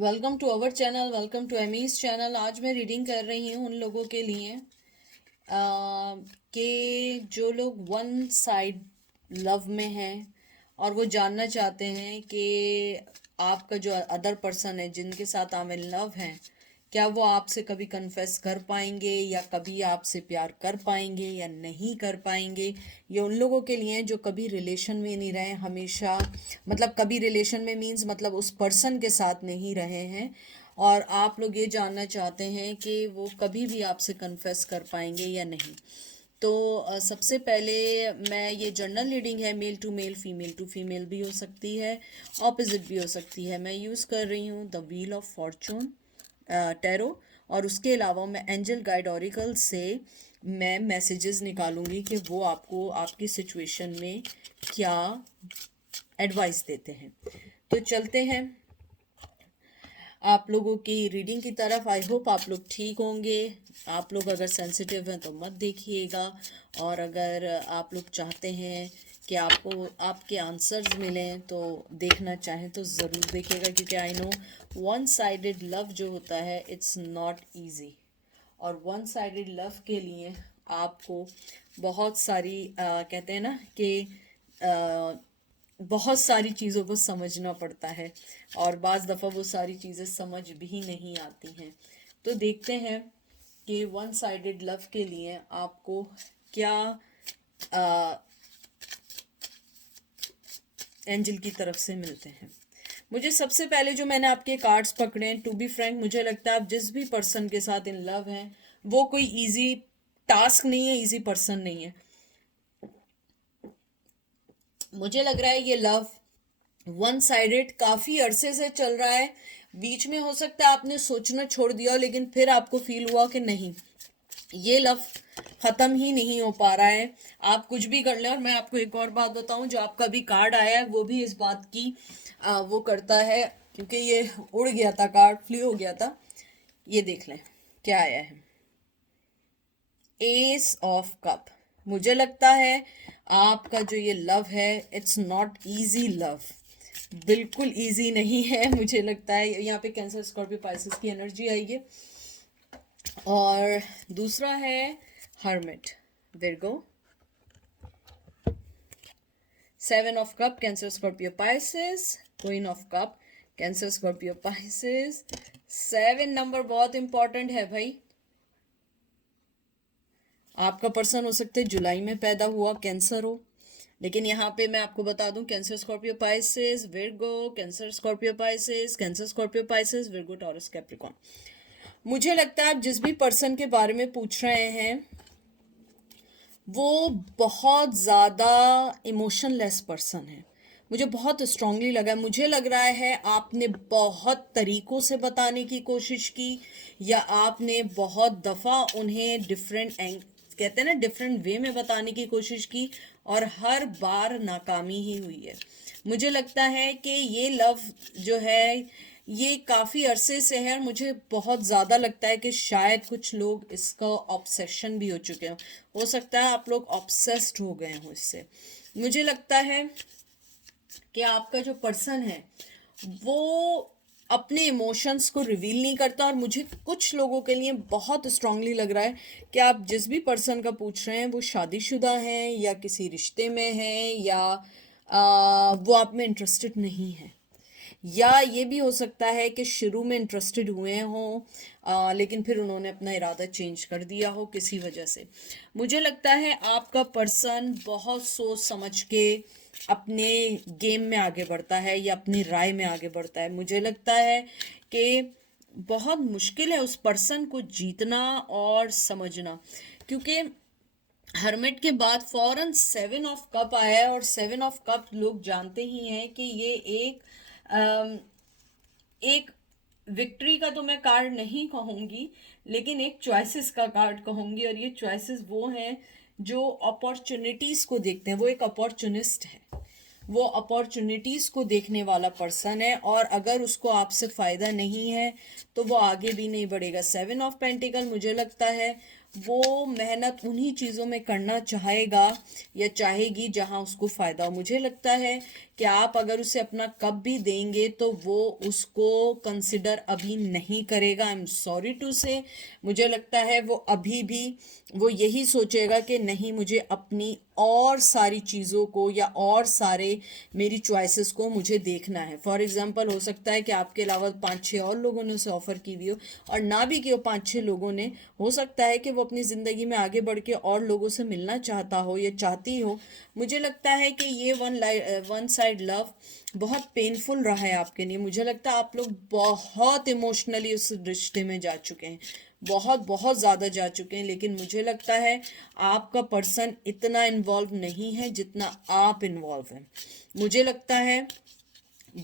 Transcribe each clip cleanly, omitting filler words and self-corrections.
Welcome to our channel, welcome to Amy's channel. आज मैं reading कर रही हूँ उन लोगों के लिए कि जो लोग वन साइड लव में हैं और वो जानना चाहते हैं कि आपका जो अदर पर्सन है जिनके साथ आप इन लव हैं, क्या वो आपसे कभी कन्फेस कर पाएंगे या कभी आपसे प्यार कर पाएंगे या नहीं कर पाएंगे। ये उन लोगों के लिए जो कभी रिलेशन में नहीं रहे हमेशा, मतलब कभी रिलेशन में मीन्स मतलब उस पर्सन के साथ नहीं रहे हैं और आप लोग ये जानना चाहते हैं कि वो कभी भी आपसे कन्फेस कर पाएंगे या नहीं। तो सबसे पहले मैं ये जर्नल रीडिंग है, मेल टू फीमेल भी हो सकती है, ऑपोजिट भी हो सकती है। मैं यूज़ कर रही हूँ the wheel of Fortune tarot, और उसके अलावा मैं एंजल गाइड ऑरिकल से मैं मैसेजेस निकालूंगी कि वो आपको आपकी सिचुएशन में क्या एडवाइस देते हैं। तो चलते हैं आप लोगों की रीडिंग की तरफ। आई होप आप लोग ठीक होंगे। आप लोग अगर सेंसिटिव हैं तो मत देखिएगा, और अगर आप लोग चाहते हैं कि आपको आपके आंसर्स मिलें तो देखना चाहें तो ज़रूर देखिएगा, क्योंकि I know one sided love जो होता है इट्स नॉट ईजी, और वन साइडेड लव के लिए आपको बहुत सारी कहते हैं ना कि बहुत सारी चीज़ों को समझना पड़ता है, और बाज़ दफ़ा वो सारी चीज़ें समझ भी नहीं आती हैं। तो देखते हैं कि वन साइडेड लव के लिए आपको क्या एंजल की तरफ से मिलते हैं। मुझे सबसे पहले जो मैंने आपके कार्ड्स पकड़े हैं, टू बी फ्रैंक मुझे लगता है आप जिस भी पर्सन के साथ इन लव हैं वो कोई इजी टास्क नहीं है, इजी पर्सन नहीं है। मुझे लग रहा है ये लव वन साइडेड काफ़ी अरसे से चल रहा है। बीच में हो सकता है आपने सोचना छोड़ दिया, लेकिन फिर आपको फील हुआ कि नहीं, ये लव ख़त्म ही नहीं हो पा रहा है। आप कुछ भी कर लें। और मैं आपको एक और बात बताऊं, जो आपका भी कार्ड आया है वो भी इस बात की वो करता है, क्योंकि ये उड़ गया था, कार्ड फ्ली हो गया था। ये देख लें क्या आया है, एस ऑफ कप। मुझे लगता है आपका जो ये लव है इट्स नॉट इजी लव, बिल्कुल इजी नहीं है। मुझे लगता है यहाँ पे कैंसर स्कॉर्पियो पाइसेस की एनर्जी आई है। और दूसरा है hermit Virgo, seven of cup cancer Scorpio Pisces, queen of cup cancer Scorpio Pisces. 7 number बहुत इंपॉर्टेंट है भाई। आपका पर्सन हो सकता है जुलाई में पैदा हुआ, कैंसर हो, लेकिन यहाँ पे मैं आपको बता दूं cancer Scorpio Pisces Virgo, cancer Scorpio Pisces, cancer Scorpio Pisces Virgo taurus Capricorn. मुझे लगता है आप जिस भी पर्सन के बारे में पूछ रहे हैं वो बहुत ज़्यादा इमोशनलेस पर्सन है। मुझे बहुत स्ट्रांगली लगा, मुझे लग रहा है आपने बहुत तरीकों से बताने की कोशिश की, या आपने बहुत दफ़ा उन्हें डिफरेंट कहते हैं ना डिफरेंट वे में बताने की कोशिश की, और हर बार नाकामी ही हुई है। मुझे लगता है कि ये लव जो है ये काफ़ी अरसे से है, और मुझे बहुत ज़्यादा लगता है कि शायद कुछ लोग इसका ऑब्सेशन भी हो चुके हैं। हो सकता है आप लोग ऑब्सेस्ड हो गए हो इससे। मुझे लगता है कि आपका जो पर्सन है वो अपने इमोशंस को रिवील नहीं करता, और मुझे कुछ लोगों के लिए बहुत स्ट्रांगली लग रहा है कि आप जिस भी पर्सन का पूछ रहे हैं वो शादीशुदा हैं या किसी रिश्ते में हैं, या वो आप में इंटरेस्टेड नहीं है, या ये भी हो सकता है कि शुरू में इंटरेस्टेड हुए हों लेकिन फिर उन्होंने अपना इरादा चेंज कर दिया हो किसी वजह से। मुझे लगता है आपका पर्सन बहुत सोच समझ के अपने गेम में आगे बढ़ता है या अपनी राय में आगे बढ़ता है। मुझे लगता है कि बहुत मुश्किल है उस पर्सन को जीतना और समझना, क्योंकि हर्मिट के बाद फौरन 7 ऑफ कप आया है, और 7 ऑफ कप लोग जानते ही हैं कि ये एक विक्ट्री का तो मैं कार्ड नहीं कहूँगी, लेकिन एक चॉइसेस का कार्ड कहूँगी। और ये चॉइसेस वो हैं जो अपॉर्चुनिटीज़ को देखते हैं। वो एक अपॉर्चुनिस्ट है, वो अपॉर्चुनिटीज़ को देखने वाला पर्सन है, और अगर उसको आपसे फ़ायदा नहीं है तो वो आगे भी नहीं बढ़ेगा। 7 ऑफ पेंटिकल मुझे लगता है वो मेहनत उन्हीं चीज़ों में करना चाहेगा या चाहेगी जहां उसको फ़ायदा हो। मुझे लगता है कि आप अगर उसे अपना कप भी देंगे तो वो उसको कंसिडर अभी नहीं करेगा। आई एम सॉरी टू से, मुझे लगता है वो अभी भी वो यही सोचेगा कि नहीं, मुझे अपनी और सारी चीज़ों को या और सारे मेरी चॉइसेस को मुझे देखना है। फॉर एग्जांपल हो सकता है कि आपके अलावा 5-6 और लोगों ने उसे ऑफ़र की हुई हो, और ना भी कि वो 5-6 लोगों ने, हो सकता है कि वो अपनी ज़िंदगी में आगे बढ़ के और लोगों से मिलना चाहता हो या चाहती हो। मुझे लगता है कि ये वन साइड लव बहुत पेनफुल रहा है आपके लिए। मुझे लगता है आप लोग बहुत इमोशनली उस रिश्ते में जा चुके हैं, बहुत बहुत ज़्यादा जा चुके हैं, लेकिन मुझे लगता है आपका पर्सन इतना इन्वॉल्व नहीं है जितना आप इन्वॉल्व हैं। मुझे लगता है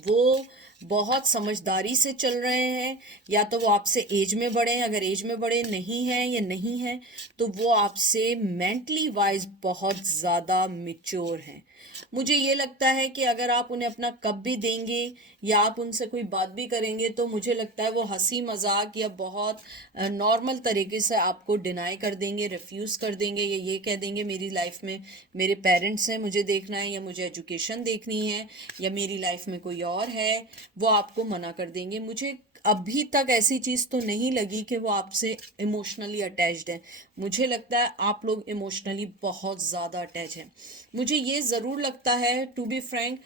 वो बहुत समझदारी से चल रहे हैं, या तो वो आपसे एज में बड़े हैं, अगर एज में बड़े नहीं हैं या नहीं हैं तो वो आपसे मेंटली वाइज बहुत ज़्यादा मेच्योर हैं। मुझे ये लगता है कि अगर आप उन्हें अपना कप भी देंगे या आप उनसे कोई बात भी करेंगे तो मुझे लगता है वो हंसी मजाक या बहुत नॉर्मल तरीके से आपको डिनाई कर देंगे, रिफ्यूज़ कर देंगे, या ये कह देंगे मेरी लाइफ में मेरे पेरेंट्स हैं, मुझे देखना है, या मुझे एजुकेशन देखनी है, या मेरी लाइफ में कोई और है, वो आपको मना कर देंगे। मुझे अभी तक ऐसी चीज़ तो नहीं लगी कि वो आपसे इमोशनली अटैच्ड है। मुझे लगता है आप लोग इमोशनली बहुत ज़्यादा अटैच हैं। मुझे ये ज़रूर लगता है, टू बी फ्रैंक,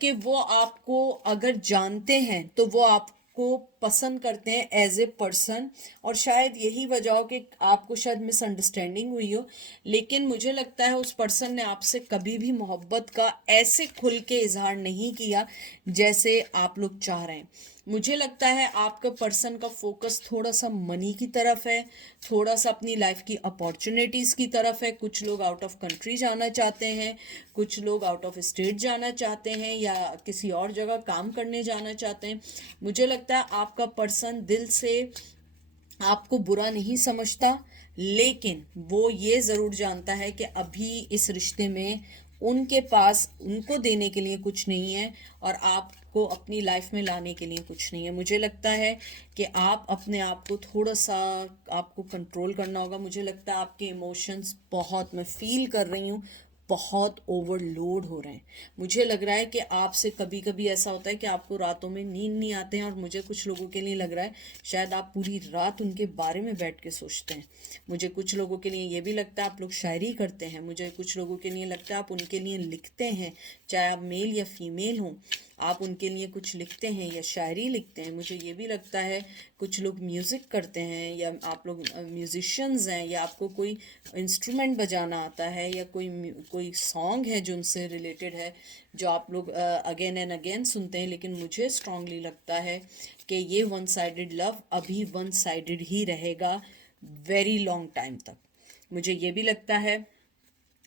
कि वो आपको अगर जानते हैं तो वो आपको पसंद करते हैं एज ए पर्सन, और शायद यही वजह हो कि आपको शायद मिसअंडरस्टैंडिंग हुई हो, लेकिन मुझे लगता है उस पर्सन ने आपसे कभी भी मोहब्बत का ऐसे खुल के इजहार नहीं किया जैसे आप लोग चाह रहे हैं। मुझे लगता है आपका पर्सन का फोकस थोड़ा सा मनी की तरफ है, थोड़ा सा अपनी लाइफ की अपॉर्चुनिटीज़ की तरफ है। कुछ लोग आउट ऑफ कंट्री जाना चाहते हैं, कुछ लोग आउट ऑफ स्टेट जाना चाहते हैं, या किसी और जगह काम करने जाना चाहते हैं। मुझे लगता है आपका पर्सन दिल से आपको बुरा नहीं समझता, लेकिन वो ये ज़रूर जानता है कि अभी इस रिश्ते में उनके पास उनको देने के लिए कुछ नहीं है और आपको अपनी लाइफ में लाने के लिए कुछ नहीं है। मुझे लगता है कि आप अपने आप को थोड़ा सा आपको कंट्रोल करना होगा। मुझे लगता है आपके इमोशंस बहुत, मैं फील कर रही हूँ, बहुत ओवरलोड हो रहे हैं। मुझे लग रहा है कि आपसे कभी कभी ऐसा होता है कि आपको रातों में नींद नहीं आते हैं, और मुझे कुछ लोगों के लिए लग रहा है शायद आप पूरी रात उनके बारे में बैठ के सोचते हैं। मुझे कुछ लोगों के लिए ये भी लगता है आप लोग शायरी करते हैं। मुझे कुछ लोगों के लिए लगता है आप उनके लिए लिखते हैं, चाहे आप मेल या फीमेल हों, आप उनके लिए कुछ लिखते हैं या शायरी लिखते हैं। मुझे ये भी लगता है कुछ लोग म्यूज़िक करते हैं, या आप लोग म्यूजिशियंस हैं, या आपको कोई इंस्ट्रूमेंट बजाना आता है, या कोई सॉन्ग है जो उनसे रिलेटेड है जो आप लोग अगेन एंड अगेन सुनते हैं। लेकिन मुझे स्ट्रांगली लगता है कि ये वन साइडेड लव अभी वन साइडेड ही रहेगा वेरी लॉन्ग टाइम तक। मुझे ये भी लगता है,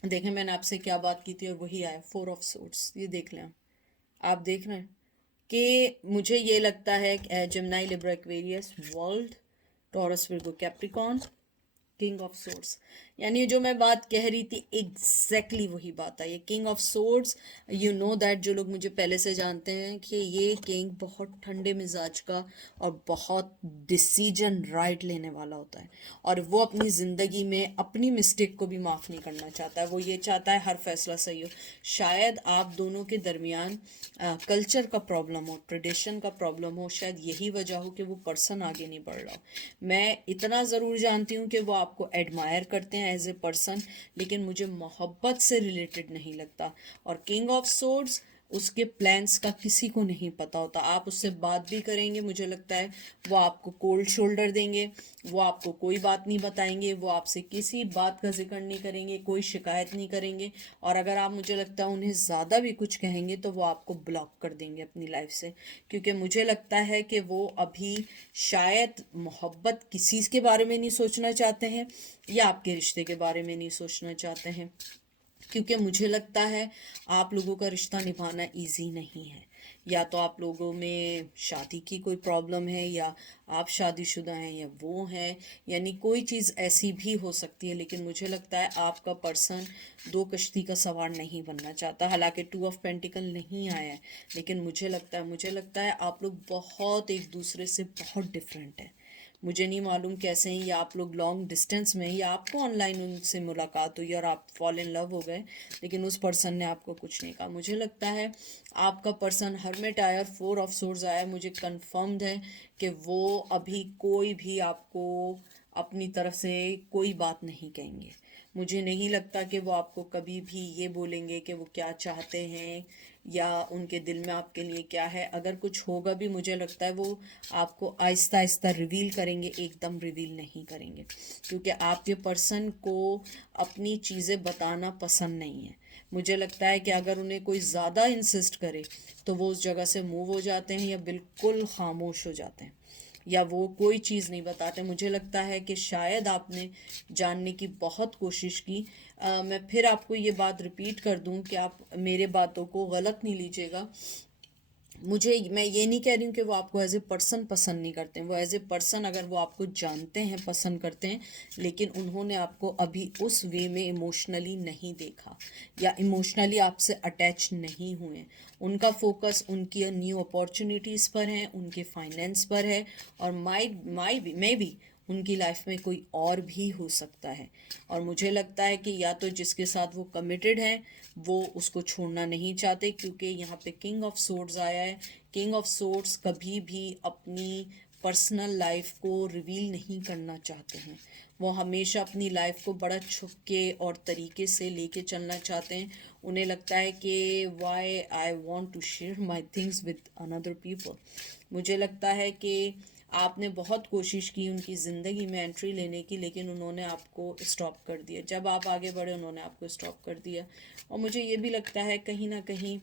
देखें मैंने आपसे क्या बात की थी और वही आया 4 ऑफ सोर्ड्स। ये देख लें, आप देख रहे हैं कि मुझे ये लगता है Gemini, Libra, Aquarius, world, taurus, Virgo, Capricorn, king of swords. यानी जो मैं बात कह रही थी एग्जैक्टली वही बात है। ये king of swords, you know that, जो लोग मुझे पहले से जानते हैं कि ये किंग बहुत ठंडे मिजाज का और बहुत डिसीजन राइट लेने वाला होता है, और वो अपनी ज़िंदगी में अपनी मिस्टेक को भी माफ़ नहीं करना चाहता है। वो ये चाहता है हर फैसला सही हो। शायद आप दोनों के दरमियान कल्चर का प्रॉब्लम हो, ट्रेडिशन का प्रॉब्लम हो, शायद यही वजह हो कि वो पर्सन आगे नहीं बढ़ रहा हो। मैं इतना ज़रूर जानती हूँ कि वो आपको एडमायर करते हैं एज ए पर्सन, लेकिन मुझे मोहब्बत से रिलेटेड नहीं लगता। और किंग ऑफ सोर्ड्स, उसके प्लान्स का किसी को नहीं पता होता। आप उससे बात भी करेंगे, मुझे लगता है वो आपको कोल्ड शोल्डर देंगे, वो आपको कोई बात नहीं बताएंगे, वो आपसे किसी बात का जिक्र नहीं करेंगे, कोई शिकायत नहीं करेंगे, और अगर आप, मुझे लगता है, उन्हें ज़्यादा भी कुछ कहेंगे तो वो आपको ब्लॉक कर देंगे अपनी लाइफ से। क्योंकि मुझे लगता है कि वो अभी शायद मोहब्बत किसी के बारे में नहीं सोचना चाहते हैं, या आपके रिश्ते के बारे में नहीं सोचना चाहते हैं। क्योंकि मुझे लगता है आप लोगों का रिश्ता निभाना इजी नहीं है। या तो आप लोगों में शादी की कोई प्रॉब्लम है, या आप शादीशुदा हैं, या वो हैं, यानी कोई चीज़ ऐसी भी हो सकती है। लेकिन मुझे लगता है आपका पर्सन दो कश्ती का सवार नहीं बनना चाहता। हालांकि 2 ऑफ पेंटिकल नहीं आया है, लेकिन मुझे लगता है आप लोग बहुत एक दूसरे से बहुत डिफरेंट है, मुझे नहीं मालूम कैसे हैं, या आप लोग लॉन्ग डिस्टेंस में हैं, या आपको ऑनलाइन उनसे मुलाकात हुई और आप फॉल इन लव हो गए, लेकिन उस पर्सन ने आपको कुछ नहीं कहा। मुझे लगता है आपका पर्सन हर्मिट आया और 4 ऑफ सोर्ड्स आया, मुझे कंफर्म्ड है कि वो अभी कोई भी आपको अपनी तरफ से कोई बात नहीं कहेंगे। मुझे नहीं लगता कि वो आपको कभी भी ये बोलेंगे कि वो क्या चाहते हैं या उनके दिल में आपके लिए क्या है। अगर कुछ होगा भी, मुझे लगता है वो आपको आहिस्ता आहिस्ता रिवील करेंगे, एकदम रिवील नहीं करेंगे, क्योंकि आपके पर्सन को अपनी चीज़ें बताना पसंद नहीं है। मुझे लगता है कि अगर उन्हें कोई ज़्यादा इंसिस्ट करे तो वो उस जगह से मूव हो जाते हैं या बिल्कुल खामोश हो जाते हैं, या वो कोई चीज़ नहीं बताते। मुझे लगता है कि शायद आपने जानने की बहुत कोशिश की। मैं फिर आपको ये बात रिपीट कर दूं कि आप मेरे बातों को गलत नहीं लीजिएगा। मैं ये नहीं कह रही हूँ कि वो आपको एज ए पर्सन पसंद नहीं करते हैं। वो एज ए पर्सन अगर वो आपको जानते हैं, पसंद करते हैं, लेकिन उन्होंने आपको अभी उस वे में इमोशनली नहीं देखा या इमोशनली आपसे अटैच नहीं हुए। उनका फोकस उनकी न्यू अपॉर्चुनिटीज़ पर है, उनके फाइनेंस पर है, और मे बी उनकी लाइफ में कोई और भी हो सकता है। और मुझे लगता है कि या तो जिसके साथ वो कमिटेड है वो उसको छोड़ना नहीं चाहते, क्योंकि यहाँ पे किंग ऑफ सोर्ड्स आया है। किंग ऑफ सोर्ड्स कभी भी अपनी पर्सनल लाइफ को रिवील नहीं करना चाहते हैं। वो हमेशा अपनी लाइफ को बड़ा छुप के और तरीके से लेके चलना चाहते हैं। उन्हें लगता है कि why I want to share my things with another people. मुझे लगता है कि आपने बहुत कोशिश की उनकी ज़िंदगी में एंट्री लेने की, लेकिन उन्होंने आपको स्टॉप कर दिया। जब आप आगे बढ़े उन्होंने आपको स्टॉप कर दिया। और मुझे ये भी लगता है कहीं ना कहीं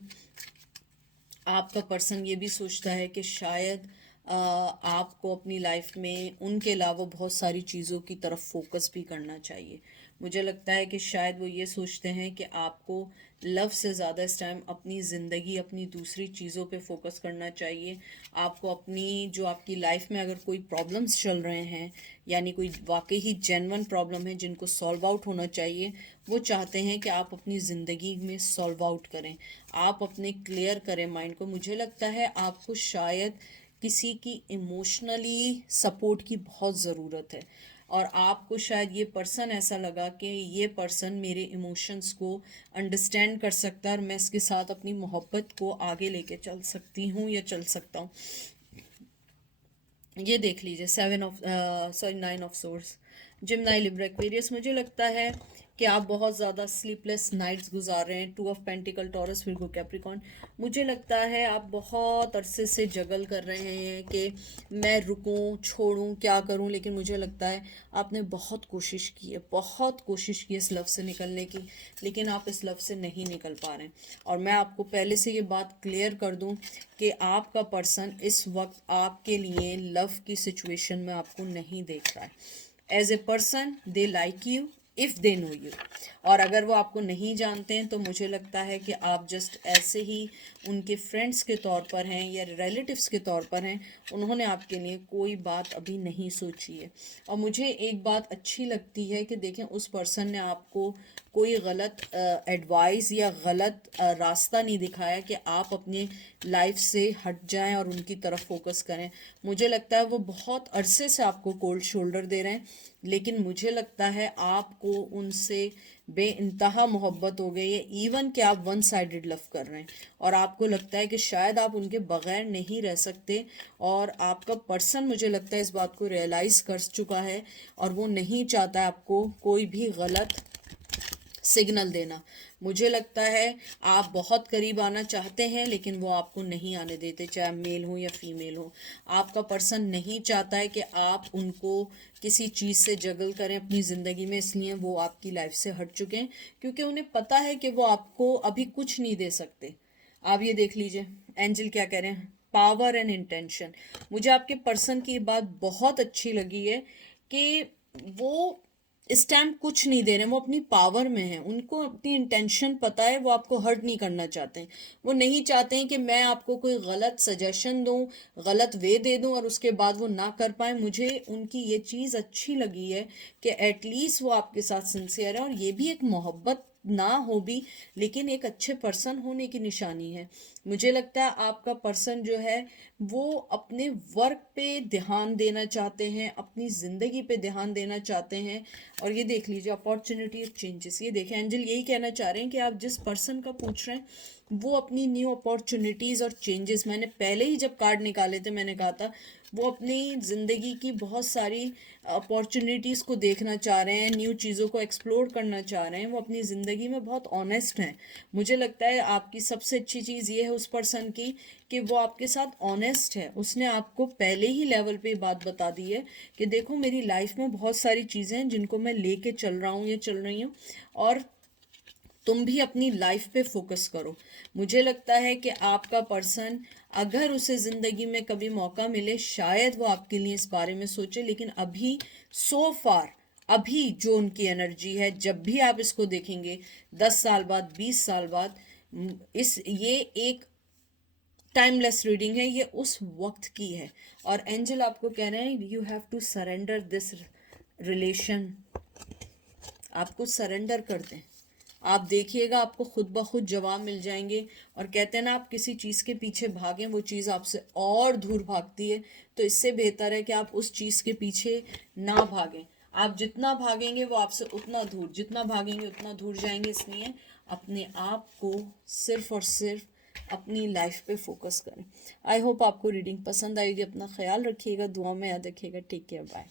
आपका पर्सन ये भी सोचता है कि शायद आपको अपनी लाइफ में उनके अलावा बहुत सारी चीज़ों की तरफ फोकस भी करना चाहिए। मुझे लगता है कि शायद वो ये सोचते हैं कि आपको लव से ज़्यादा इस टाइम अपनी ज़िंदगी, अपनी दूसरी चीज़ों पे फोकस करना चाहिए। आपको अपनी जो आपकी लाइफ में अगर कोई प्रॉब्लम्स चल रहे हैं, यानी कोई वाकई ही जेन्युइन प्रॉब्लम है जिनको सॉल्व आउट होना चाहिए, वो चाहते हैं कि आप अपनी ज़िंदगी में सॉल्व आउट करें, आप अपने क्लियर करें माइंड को। मुझे लगता है आपको शायद किसी की इमोशनली सपोर्ट की बहुत ज़रूरत है, और आपको शायद ये पर्सन ऐसा लगा कि ये पर्सन मेरे इमोशंस को अंडरस्टैंड कर सकता है और मैं इसके साथ अपनी मोहब्बत को आगे लेके चल सकती हूँ या चल सकता हूँ। ये देख लीजिए 9 ऑफ सोर्स, जिमनाई, लिब्रा, एक्वेरियस। मुझे लगता है कि आप बहुत ज़्यादा स्लीपलेस नाइट्स गुजार रहे हैं। 2 of pentacle, taurus, Virgo, Capricorn. मुझे लगता है आप बहुत अरसे से जगल कर रहे हैं कि मैं रुकूं, छोड़ूं, क्या करूं, लेकिन मुझे लगता है आपने बहुत कोशिश की है, बहुत कोशिश की इस लव से निकलने की, लेकिन आप इस लव से नहीं निकल पा रहे हैं। और मैं आपको पहले से ये बात क्लियर कर दूं कि आपका पर्सन इस वक्त आपके लिए लव की सिचुएशन में आपको नहीं देख रहा है। As a person they like you if they know you, और अगर वो आपको नहीं जानते हैं तो मुझे लगता है कि आप जस्ट ऐसे ही उनके फ्रेंड्स के तौर पर हैं या रिलेटिव्स के तौर पर हैं। उन्होंने आपके लिए कोई बात अभी नहीं सोची है। और मुझे एक बात अच्छी लगती है कि देखें, उस पर्सन ने आपको कोई गलत एडवाइस या गलत रास्ता नहीं दिखाया कि आप अपने लाइफ से हट जाएं और उनकी तरफ फोकस करें। मुझे लगता है वो बहुत अरसे से आपको कोल्ड शोल्डर दे रहे हैं, लेकिन मुझे लगता है आपको उनसे बेइंतहा मोहब्बत हो गई है, इवन कि आप वन साइडेड लव कर रहे हैं, और आपको लगता है कि शायद आप उनके बगैर नहीं रह सकते। और आपका पर्सन, मुझे लगता है, इस बात को रियलाइज़ कर चुका है और वो नहीं चाहता है आपको कोई भी गलत सिग्नल देना। मुझे लगता है आप बहुत करीब आना चाहते हैं, लेकिन वो आपको नहीं आने देते, चाहे मेल हो या फीमेल हो। आपका पर्सन नहीं चाहता है कि आप उनको किसी चीज़ से जगल करें अपनी ज़िंदगी में, इसलिए वो आपकी लाइफ से हट चुके हैं, क्योंकि उन्हें पता है कि वो आपको अभी कुछ नहीं दे सकते। आप ये देख लीजिए एंजल क्या कह रहे हैं, पावर एंड इंटेंशन। मुझे आपके पर्सन की बात बहुत अच्छी लगी है कि वो इस टाइम कुछ नहीं दे रहे हैं, वो अपनी पावर में है, उनको अपनी इंटेंशन पता है, वो आपको हर्ट नहीं करना चाहते हैं। वो नहीं चाहते हैं कि मैं आपको कोई गलत सजेशन दूं, गलत वे दे दूं और उसके बाद वो ना कर पाए। मुझे उनकी ये चीज़ अच्छी लगी है कि एटलीस्ट वो आपके साथ सिंसियर है, और ये भी एक मोहब्बत ना हो भी, लेकिन एक अच्छे पर्सन होने की निशानी है। मुझे लगता है आपका पर्सन जो है वो अपने वर्क पे ध्यान देना चाहते हैं, अपनी ज़िंदगी पे ध्यान देना चाहते हैं। और ये देख लीजिए अपॉर्चुनिटी चेंजेस, ये देखें एंजल यही कहना चाह रहे हैं कि आप जिस पर्सन का पूछ रहे हैं वो अपनी न्यू अपॉर्चुनिटीज़ और चेंजेस, मैंने पहले ही जब कार्ड निकाले थे मैंने कहा था वो अपनी ज़िंदगी की बहुत सारी अपॉर्चुनिटीज़ को देखना चाह रहे हैं, न्यू चीज़ों को एक्सप्लोर करना चाह रहे हैं, वो अपनी ज़िंदगी में बहुत ऑनेस्ट हैं। मुझे लगता है आपकी सबसे अच्छी चीज़ ये है उस पर्सन की कि वो आपके साथ ऑनेस्ट है। उसने आपको पहले ही लेवल पे बात बता दी है कि देखो मेरी लाइफ में बहुत सारी चीज़ें हैं जिनको मैं लेके चल रहा हूँ या चल रही हूँ, और तुम भी अपनी लाइफ पे फोकस करो। मुझे लगता है कि आपका पर्सन, अगर उसे ज़िंदगी में कभी मौका मिले शायद वो आपके लिए इस बारे में सोचे, लेकिन अभी सो फार अभी जो उनकी एनर्जी है, जब भी आप इसको देखेंगे 10 साल बाद 20 साल बाद, इस ये एक टाइमलेस रीडिंग है, ये उस वक्त की है। और एंजल आपको कह रहे हैं you have to surrender this relation, आपको सरेंडर कर दें। आप देखिएगा आपको खुद ब खुद जवाब मिल जाएंगे। और कहते हैं ना आप किसी चीज़ के पीछे भागें वो चीज़ आपसे और दूर भागती है, तो इससे बेहतर है कि आप उस चीज़ के पीछे ना भागें। आप जितना भागेंगे वो आपसे उतना दूर, जितना भागेंगे उतना दूर जाएंगे। इसलिए अपने आप को सिर्फ और सिर्फ अपनी लाइफ पे फोकस करें। आई होप आपको रीडिंग पसंद आएगी। अपना ख्याल रखिएगा, दुआ में याद रखिएगा। Take care, bye.